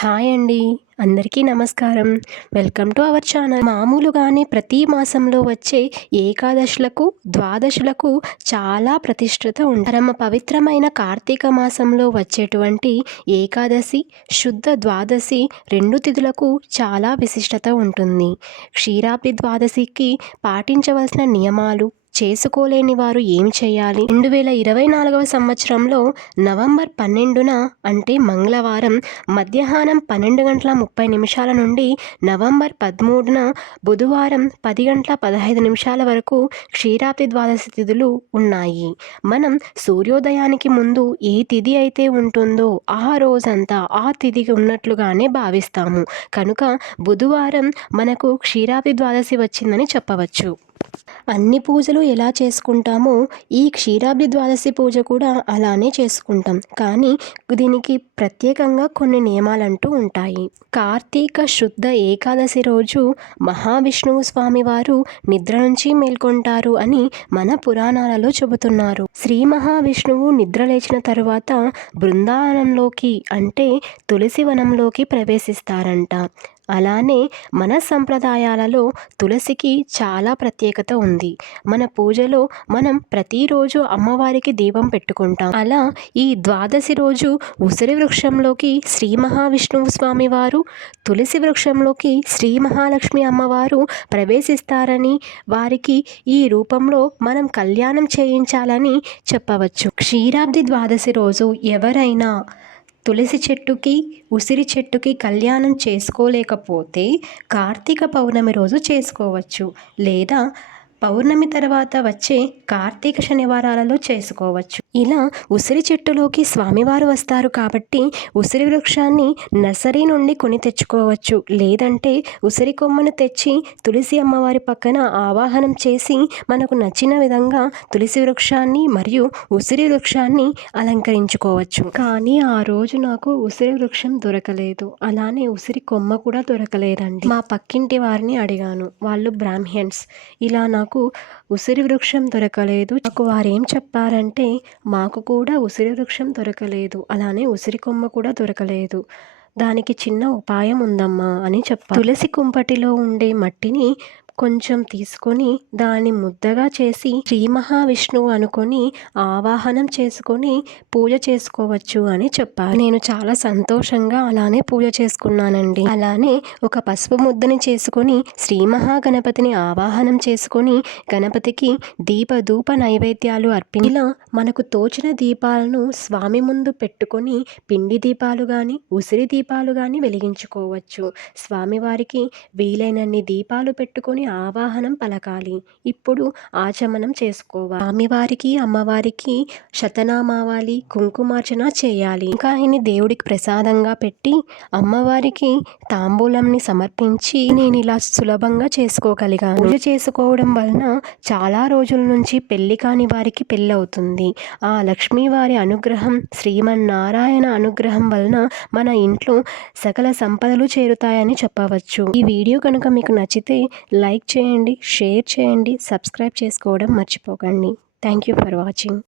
Hi అండి. అందరికీ నమస్కారం. Welcome to our channel. మామూలుగానే ప్రతి మాసంలో వచ్చే ఏకాదశులకు, ద్వాదశులకు చాలా ప్రతిష్ఠత ఉంది. పరమ పవిత్రమైన కార్తీక మాసంలో వచ్చేటువంటి ఏకాదశి, శుద్ధ ద్వాదశి 2 తిథులకు చాలా విశిష్టత ఉంటుంది. క్షీరాబ్ది ద్వాదశికి పాటించవలసిన నియమాలు, చేసుకోలేని వారు ఏమి చేయాలి? 2024వ సంవత్సరంలో నవంబర్ 12న అంటే మంగళవారం మధ్యాహ్నం 12:30 నుండి నవంబర్ 13న బుధవారం 10:15 వరకు క్షీరాబ్ది ద్వాదశి తిథులు ఉన్నాయి. మనం సూర్యోదయానికి ముందు ఏ తిథి అయితే ఉంటుందో ఆ రోజంతా ఆ తిథి ఉన్నట్లుగానే భావిస్తాము. కనుక బుధవారం మనకు క్షీరాబ్ది ద్వాదశి వచ్చిందని చెప్పవచ్చు. అన్ని పూజలు ఎలా చేసుకుంటామో ఈ క్షీరాబ్ది ద్వాదశి పూజ కూడా అలానే చేసుకుంటాం. కానీ దీనికి ప్రత్యేకంగా కొన్ని నియమాలంటూ ఉంటాయి. కార్తీక శుద్ధ ఏకాదశి రోజు మహావిష్ణువు స్వామివారు నిద్ర నుంచి మేల్కొంటారు అని మన పురాణాలలో చెబుతున్నారు. శ్రీ మహావిష్ణువు నిద్ర లేచిన తరువాత బృందావనంలోకి అంటే తులసి వనంలోకి ప్రవేశిస్తారంట. అలానే మన సంప్రదాయాలలో తులసికి చాలా ప్రత్యేకత ఉంది. మన పూజలో మనం ప్రతిరోజు అమ్మవారికి దీపం పెట్టుకుంటాం. అలా ఈ ద్వాదశి రోజు ఉసిరి వృక్షంలోకి శ్రీ మహావిష్ణువు స్వామివారు, తులసి వృక్షంలోకి శ్రీ మహాలక్ష్మి అమ్మవారు ప్రవేశిస్తారని, వారికి ఈ రూపంలో మనం కళ్యాణం చేయించాలని చెప్పవచ్చు. క్షీరాబ్ది ద్వాదశి రోజు ఎవరైనా తులసి చెట్టుకి, ఉసిరి చెట్టుకి కళ్యాణం చేసుకోలేకపోతే కార్తీక పౌర్ణమి రోజు చేసుకోవచ్చు. లేదా పౌర్ణమి తర్వాత వచ్చే కార్తీక శనివారాలలో చేసుకోవచ్చు. ఇలా ఉసిరి చెట్టులోకి స్వామివారు వస్తారు కాబట్టి ఉసిరి వృక్షాన్ని నర్సరీ నుండి కొని తెచ్చుకోవచ్చు. లేదంటే ఉసిరి కొమ్మను తెచ్చి తులసి అమ్మవారి పక్కన ఆవాహనం చేసి మనకు నచ్చిన విధంగా తులసి వృక్షాన్ని మరియు ఉసిరి వృక్షాన్ని అలంకరించుకోవచ్చు. కానీ ఆ రోజు నాకు ఉసిరి వృక్షం దొరకలేదు. అలానే ఉసిరి కొమ్మ కూడా దొరకలేదండి. మా పక్కింటి వారిని అడిగాను. వాళ్ళు బ్రాహ్మణ్స్. ఇలా నాకు ఉసిరి వృక్షం దొరకలేదు. నాకు వారేం చెప్పారంటే మాకు కూడా ఉసిరి వృక్షం దొరకలేదు, అలానే ఉసిరి కొమ్మ కూడా దొరకలేదు. దానికి చిన్న ఉపాయం ఉందమ్మా అని చెప్పారు. తులసి కుంపటిలో ఉండే మట్టిని కొంచెం తీసుకొని దాన్ని ముద్దగా చేసి శ్రీ మహావిష్ణువు అనుకొని ఆవాహనం చేసుకొని పూజ చేసుకోవచ్చు అని చెప్పారు. నేను చాలా సంతోషంగా అలానే పూజ చేసుకున్నానండి. అలానే ఒక పసుపు ముద్దని చేసుకొని శ్రీ మహాగణపతిని ఆవాహనం చేసుకొని గణపతికి ధూప నైవేద్యాలు ఇలా మనకు తోచిన దీపాలను స్వామి ముందు పెట్టుకొని పిండి దీపాలు కానీ ఉసిరి దీపాలు కానీ వెలిగించుకోవచ్చు. స్వామివారికి వీలైనన్ని దీపాలు పెట్టుకొని ఆవాహనం పలకాలి. ఇప్పుడు ఆచమనం చేసుకోవాలి. స్వామివారికి అమ్మవారికి శతనామావాలి, కుంకుమార్చన చేయాలి. ఇంకా ఆయన్ని దేవుడికి ప్రసాదంగా పెట్టి అమ్మవారికి తాంబూలంని సమర్పించి నేను ఇలా సులభంగా చేసుకోగలిగాను. పూజ చేసుకోవడం వలన చాలా రోజుల నుంచి పెళ్లి కాని వారికి పెళ్ళి అవుతుంది. ఆ లక్ష్మీవారి అనుగ్రహం, శ్రీమన్నారాయణ అనుగ్రహం వలన మన ఇంట్లో సకల సంపదలు చేరుతాయని చెప్పవచ్చు. ఈ వీడియో కనుక మీకు నచ్చితే లైక్ చేయండి, షేర్ చేయండి, సబ్స్క్రైబ్ చేసుకోవడం మర్చిపోకండి. Thank you for watching.